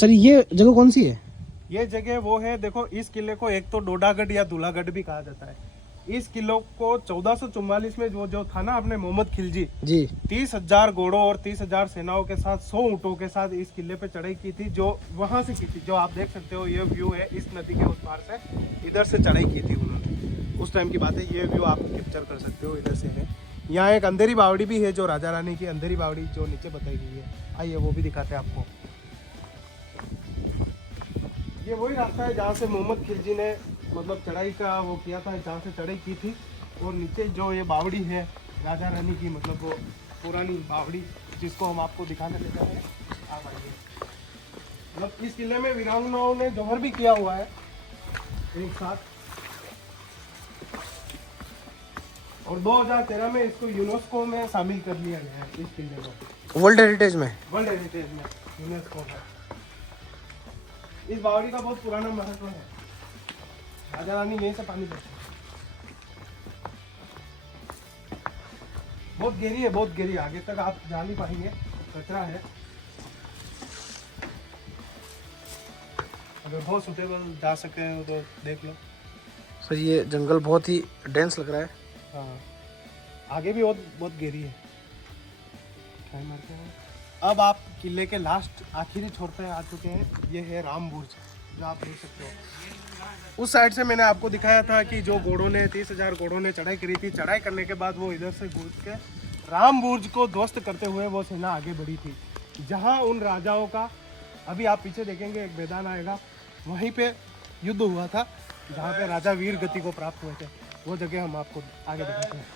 Sir ये जगह कौन सी है? ये जगह वो है, देखो इस किले को एक तो डोडागढ़ या दूल्हागढ़ भी कहा जाता है। इस किले को 1444 में जो था ना अपने मोहम्मद खिलजी जी 30,000 घोड़ों और 30,000 सेनाओं के साथ 100 ऊँटों के साथ इस किले पे चढ़ाई की थी, जो वहां से की थी। जो आप देख सकते हो ये व्यू है इस नदी के उस पार से, इधर से चढ़ाई की थी उन्होंने, उस टाइम की बात है। ये व्यू आप कैप्चर कर सकते हो, इधर से है। यहाँ एक अंधेरी बावड़ी भी है, जो राजा रानी की अंधेरी बावड़ी जो नीचे बताई गई है। आइए वो भी दिखाते हैं आपको। ये वही रास्ता है जहाँ से मोहम्मद खिलजी ने मतलब चढ़ाई का वो किया था, जहाँ से चढ़ाई की थी। और नीचे जो ये बावड़ी है राजा रानी की, मतलब वो पुरानी बावड़ी, जिसको हम आपको दिखाने लेते हैं। आप आइए। मतलब इस किले में वीरांगनाओं ने जौहर भी किया हुआ है एक साथ। और 2013 में इसको यूनेस्को में शामिल कर लिया गया है, इस किले को वर्ल्ड हेरिटेज में। वर्ल्ड हेरिटेज में यूनेस्को में। इस बावड़ी का बहुत पुराना महत्व है, राजा रानी यहीं से पानी पीते हैं। बहुत गहरी है, बहुत गहरी, आगे तक आप जा नहीं पाएंगे, कचरा है। अगर बहुत सुटेबल जा सके हो तो देख लो। सर ये जंगल बहुत ही डेंस लग रहा है। हाँ आगे भी बहुत बहुत गहरी है। ट्राई मारते हैं। अब आप किले के लास्ट आखिरी छोर पे आ चुके हैं। ये है राम बुर्ज, जो आप देख सकते हो। उस साइड से मैंने आपको दिखाया था कि जो घोड़ों ने 30,000 घोड़ों ने चढ़ाई करी थी। चढ़ाई करने के बाद वो इधर से घुस के राम बुर्ज को ध्वस्त करते हुए वो सेना आगे बढ़ी थी, जहाँ उन राजाओं का, अभी आप पीछे देखेंगे एक मैदान आएगा, वहीं पे युद्ध हुआ था, जहाँ पे राजा वीर गति को प्राप्त हुए थे। वो जगह हम आपको आगे दिखाते हैं।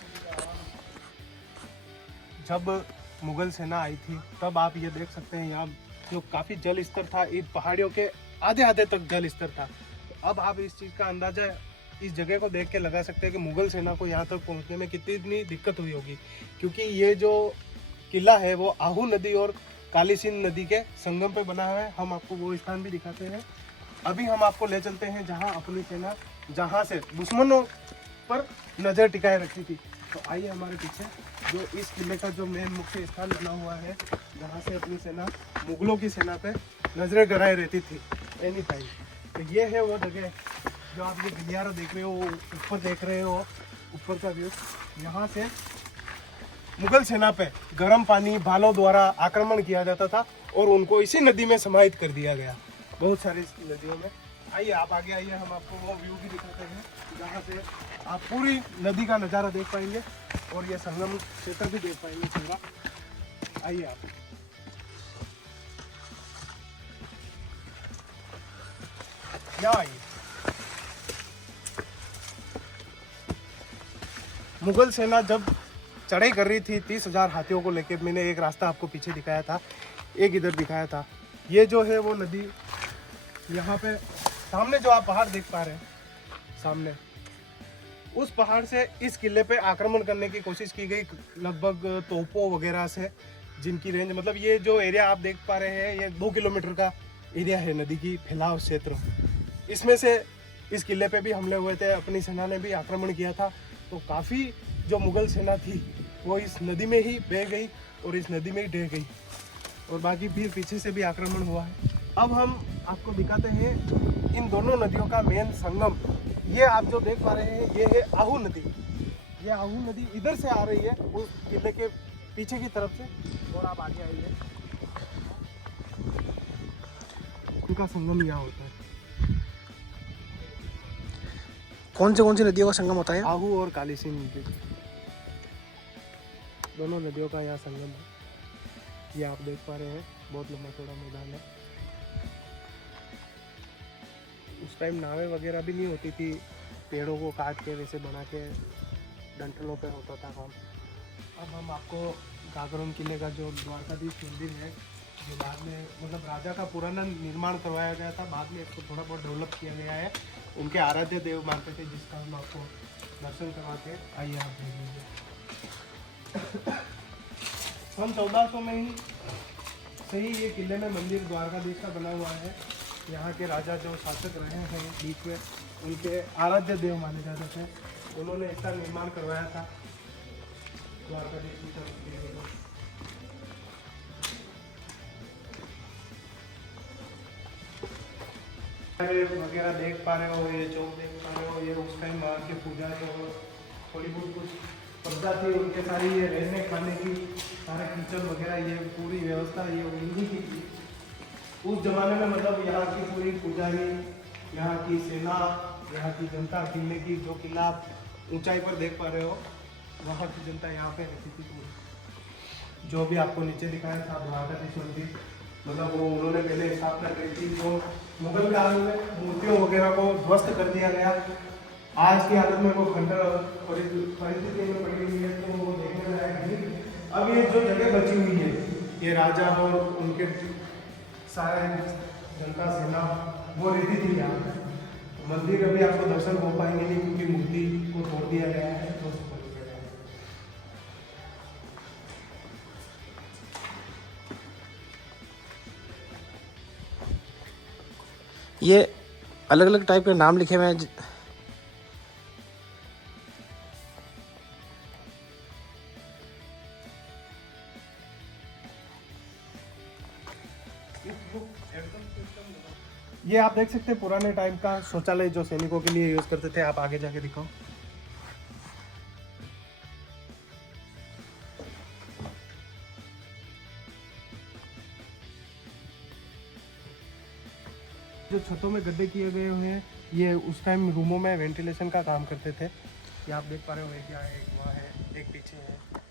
जब मुगल सेना आई थी तब आप ये देख सकते हैं, यहाँ जो काफ़ी जल स्तर था, इन पहाड़ियों के आधे आधे तक जल स्तर था। तो अब आप इस चीज़ का अंदाजा इस जगह को देख के लगा सकते हैं कि मुगल सेना को यहाँ तक पहुँचने में कितनी दिक्कत हुई होगी, क्योंकि ये जो किला है वो आहू नदी और काली सिंध नदी के संगम पे बना हुआ है। हम आपको वो स्थान भी दिखाते हैं। अभी हम आपको ले चलते हैं जहाँ अपनी सेना, जहाँ से दुश्मनों पर नज़र टिकाए रखी थी। तो आइए हमारे पीछे, जो इस किले का जो मेन मुख्य स्थान बना हुआ है, जहाँ से अपनी सेना मुगलों की सेना पे नजरें गड़ाए रहती थी एनी टाइम। तो ये है वो जगह, जो आप ये गलियारा देख रहे हो, ऊपर देख रहे हो, ऊपर का व्यू। यहाँ से मुगल सेना पे गर्म पानी भालों द्वारा आक्रमण किया जाता था और उनको इसी नदी में समाहित कर दिया गया, बहुत सारी नदियों में। आइए आप आगे आइए, हम आपको वो व्यू भी दिखाते हैं, जहाँ से आप पूरी नदी का नज़ारा देख पाएंगे और ये संगम क्षेत्र भी देख पाएंगे पूरा। आइए आप। यहाँ आइए। मुगल सेना जब चढ़ाई कर रही थी 30,000 हाथियों को लेकर, मैंने एक रास्ता आपको पीछे दिखाया था, एक इधर दिखाया था। ये जो है वो नदी, यहाँ पे सामने जो आप पहाड़ देख पा रहे हैं, सामने उस पहाड़ से इस किले पे आक्रमण करने की कोशिश की गई, लगभग तोपों वगैरह से, जिनकी रेंज, मतलब ये जो एरिया आप देख पा रहे हैं ये 2 किलोमीटर का एरिया है, नदी की फैलाव क्षेत्र। इसमें से इस किले पे भी हमले हुए थे, अपनी सेना ने भी आक्रमण किया था। तो काफ़ी जो मुगल सेना थी वो इस नदी में ही बह गई और इस नदी में ही ढह गई, और बाकी फिर पीछे से भी आक्रमण हुआ है। अब हम आपको दिखाते हैं इन दोनों नदियों का मेन संगम। ये आप जो देख पा रहे हैं ये है आहू नदी। ये आहू नदी इधर से आ रही है उस किले के पीछे की तरफ से, और आप आगे आइए, उनका संगम यहाँ होता है। कौन सी नदियों का संगम होता है? आहू और काली सिंध नदी, दोनों नदियों का यहाँ संगम है। ये आप देख पा रहे हैं, बहुत लंबा चौड़ा मैदान है। उस टाइम नावें वगैरह भी नहीं होती थी, पेड़ों को काट के वैसे बना के डंठलों पे होता था काम। अब हम आपको गागरोन किले का जो द्वारकाधीश मंदिर है, जो बाद में मतलब राजा का पुराना निर्माण करवाया गया था, बाद में इसको थोड़ा बहुत डेवलप किया गया है, उनके आराध्य देव मानते थे, जिसका हम आपको दर्शन करवाते हैं। आइए आप देख लीजिए। सन 1400 में ही सही ये किले में मंदिर द्वारकाधीश का बना हुआ है। यहाँ के राजा जो शासक रहे हैं बीच में, उनके आराध्य देव माने जाते थे, उन्होंने इसका निर्माण करवाया था द्वारकाधीश की तरफ। वगैरह देख पा रहे हो, ये चौक देख पा रहे हो, ये उस टाइम वहाँ की पूजा जो थोड़ी बहुत कुछ पद्धा थी उनके सारी, ये रहने खाने की सारे किचन वगैरह ये पूरी व्यवस्था ये उन्हीं की थी उस जमाने में। मतलब यहाँ की पूरी पुजारी, यहाँ की सेना, यहाँ की जनता, किले की जो किला आप ऊंचाई पर देख पा रहे हो, वहाँ की जनता यहाँ पे रहती थी पूरी। जो भी आपको नीचे दिखाया था द्वारकाधीश मंदिर, मतलब वो उन्होंने पहले स्थापना करी थी। जो मुगल काल में मूर्तियों वगैरह को ध्वस्त कर दिया गया, आज की हालत में वो खंडर परिस्थिति में पड़ी हुई है, तो वो देखने में आया नहीं। अब ये जो जगह बची हुई है, ये राजा और उनके सारे जनता सेना वो रहती थी यहाँ पे। मंदिर अभी आपको दर्शन हो पाएंगे नहीं क्योंकि मूर्ति को तोड़ दिया गया है, ध्वस्त कर दिया गया है। ये अलग अलग टाइप के नाम लिखे हुए हैं। ये आप देख सकते हैं पुराने टाइम का शौचालय जो सैनिकों के लिए यूज करते थे। आप आगे जाके दिखाओ। जो छतों में गड्ढे किए गए हुए हैं, ये उस टाइम रूमों में वेंटिलेशन का काम करते थे। ये आप देख पा रहे हो, एक यहाँ है, एक वहाँ है, एक पीछे है।